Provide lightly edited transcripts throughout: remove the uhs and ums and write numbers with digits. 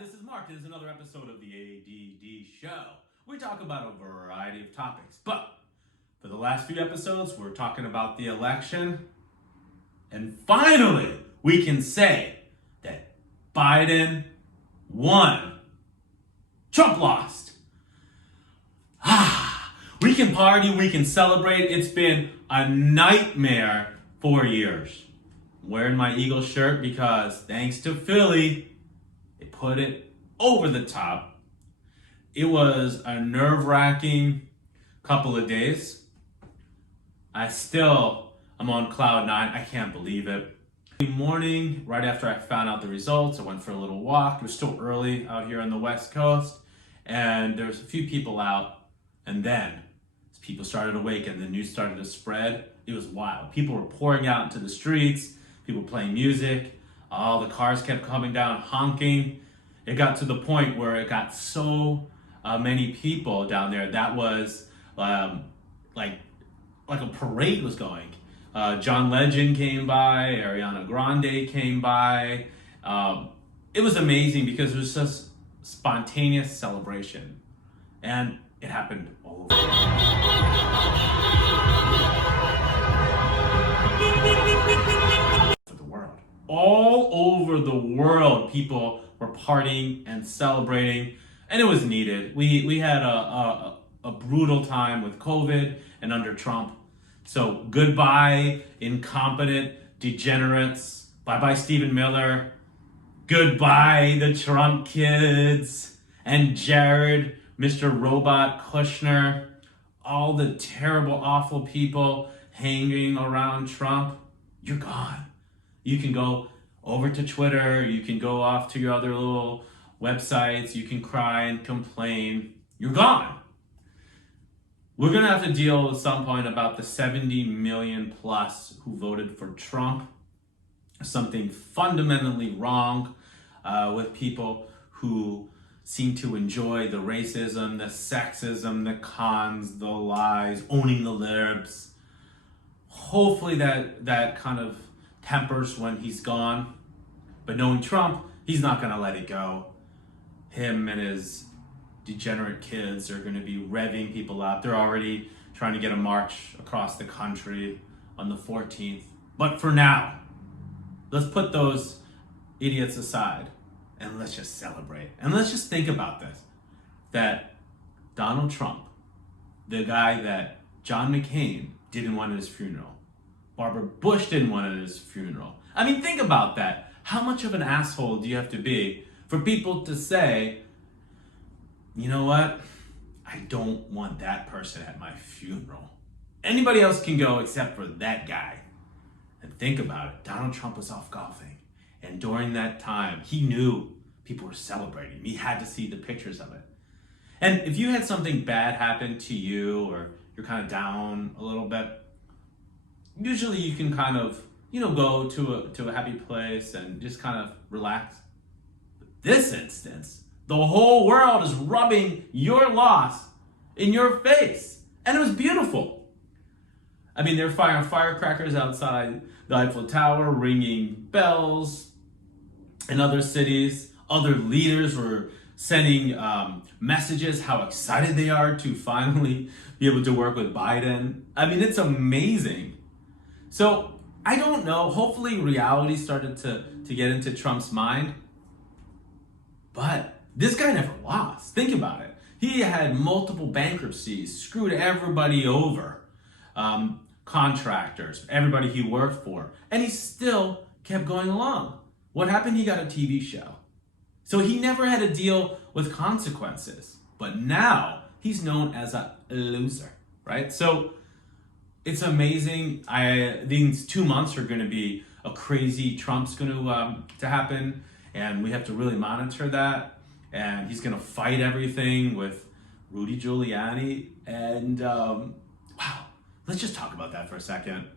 This is Mark. This is another episode of the ADD Show. We talk about a variety of topics, but for the last few episodes, we're talking about the election. And finally, we can say that Biden won. Trump lost. We can party, we can celebrate. It's been a nightmare 4 years. I'm wearing my Eagles shirt because thanks to Philly, they put it over the top. It was a nerve-wracking couple of days. I'm on cloud nine. I can't believe it. In the morning, right after I found out the results, I went for a little walk. It was still early out here on the West Coast, and there was a few people out. And then, as people started to wake and the news started to spread, it was wild. People were pouring out into the streets. People were playing music. All the cars kept coming down, honking. It got to the point where it got so many people down there that was like a parade was going. John Legend came by, Ariana Grande came by. It was amazing because it was just spontaneous celebration. And it happened all over. For the world. All over the world, people were partying and celebrating, and it was needed. We had a brutal time with COVID and under Trump. So goodbye, incompetent degenerates. Bye-bye, Stephen Miller. Goodbye, the Trump kids. And Jared, Mr. Robot Kushner. All the terrible, awful people hanging around Trump. You're gone. You can go over to Twitter. You can go off to your other little websites. You can cry and complain. You're gone. We're going to have to deal at some point about the 70 million plus who voted for Trump. Something fundamentally wrong with people who seem to enjoy the racism, the sexism, the cons, the lies, owning the libs. Hopefully that kind of tempers when he's gone. But knowing Trump, he's not going to let it go. Him and his degenerate kids are going to be revving people up. They're already trying to get a march across the country on the 14th. But for now, let's put those idiots aside and let's just celebrate. And let's just think about this, that Donald Trump, the guy that John McCain didn't want at his funeral, Barbara Bush didn't want at his funeral. I mean, think about that. How much of an asshole do you have to be for people to say, you know what? I don't want that person at my funeral. Anybody else can go except for that guy. And think about it. Donald Trump was off golfing. And during that time, he knew people were celebrating. He had to see the pictures of it. And if you had something bad happen to you or you're kind of down a little bit, usually you can kind of, go to a happy place and just kind of relax. But this instance, the whole world is rubbing your loss in your face. And it was beautiful. I mean, they're firing firecrackers outside the Eiffel Tower, ringing bells in other cities. Other leaders were sending messages how excited they are to finally be able to work with Biden. I mean, it's amazing. So I don't know. Hopefully reality started to get into Trump's mind. But this guy never lost. Think about it. He had multiple bankruptcies, screwed everybody over, contractors, everybody he worked for, and he still kept going along. What happened? He got a TV show. So he never had to deal with consequences. But now he's known as a loser, right? So it's amazing. These 2 months are going to be a crazy Trump's going to happen, and we have to really monitor that. And he's going to fight everything with Rudy Giuliani. And wow, let's just talk about that for a second.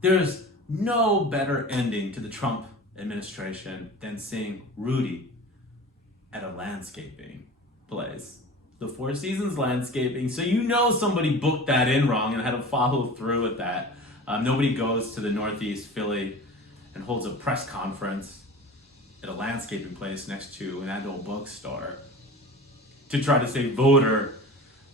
There's no better ending to the Trump administration than seeing Rudy at a landscaping place. The Four Seasons Landscaping. So somebody booked that in wrong and had to follow through with that. Nobody goes to the Northeast Philly and holds a press conference at a landscaping place next to an adult bookstore to try to say voter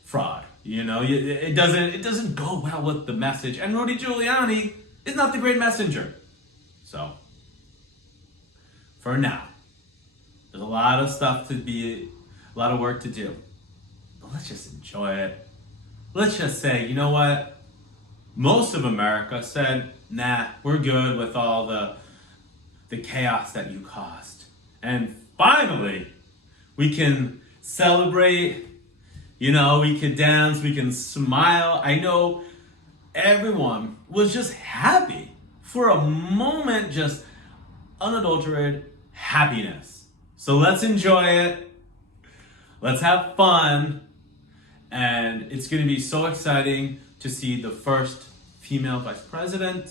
fraud. You know, it doesn't go well with the message. And Rudy Giuliani is not the great messenger. So, for now, there's a lot of stuff a lot of work to do. But let's just enjoy it. Let's just say, you know what? Most of America said, nah, we're good with all the chaos that you caused. And finally, we can celebrate, you know, we can dance, we can smile. I know everyone was just happy for a moment, just unadulterated happiness. So let's enjoy it. Let's have fun. And it's going to be so exciting to see the first female vice president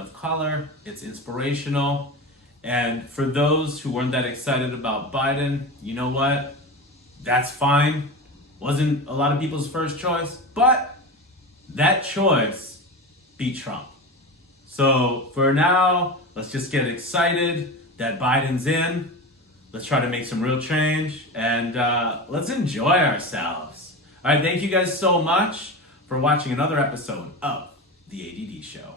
of color. It's inspirational. And for those who weren't that excited about Biden, you know what? That's fine. Wasn't a lot of people's first choice, but that choice beat Trump. So for now, let's just get excited that Biden's in. Let's try to make some real change, and let's enjoy ourselves. All right, thank you guys so much for watching another episode of The ADD Show.